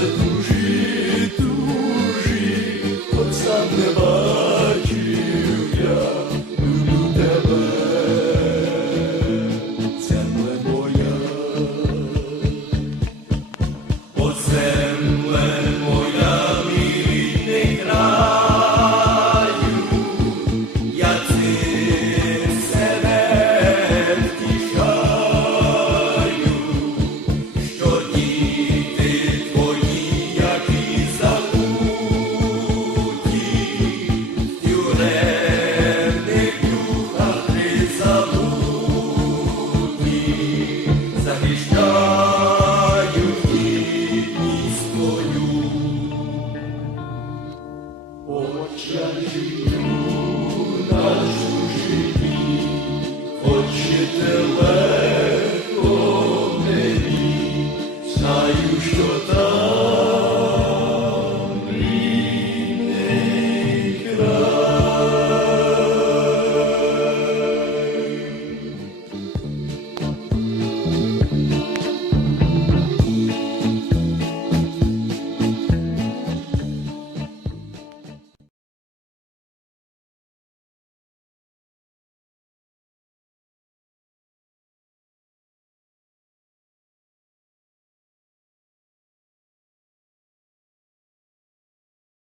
the нелегко мені, знаю, що.